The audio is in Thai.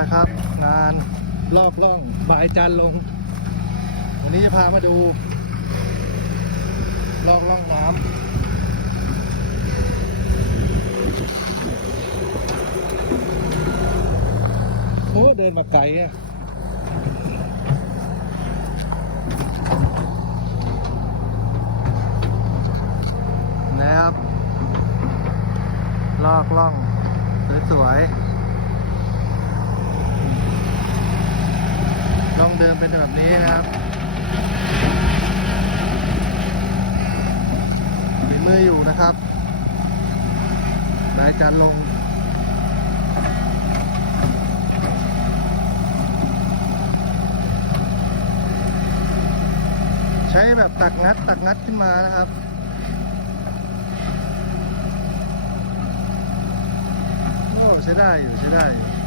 แล้วครับ งานลอกล่องบายจันลง วันนี้จะพามาดู ลอกล่องน้ำโอ้เดินมาไกลอะนะครับ ลอกล่องสวยๆล่อง เดิมเป็นแบบนี้นะครับมีมืออยู่นะครับรายจานลงใช้แบบตักงัดตักงัดขึ้นมานะครับ โอ้ใช้ได้อยู่ใช้ได้อยู่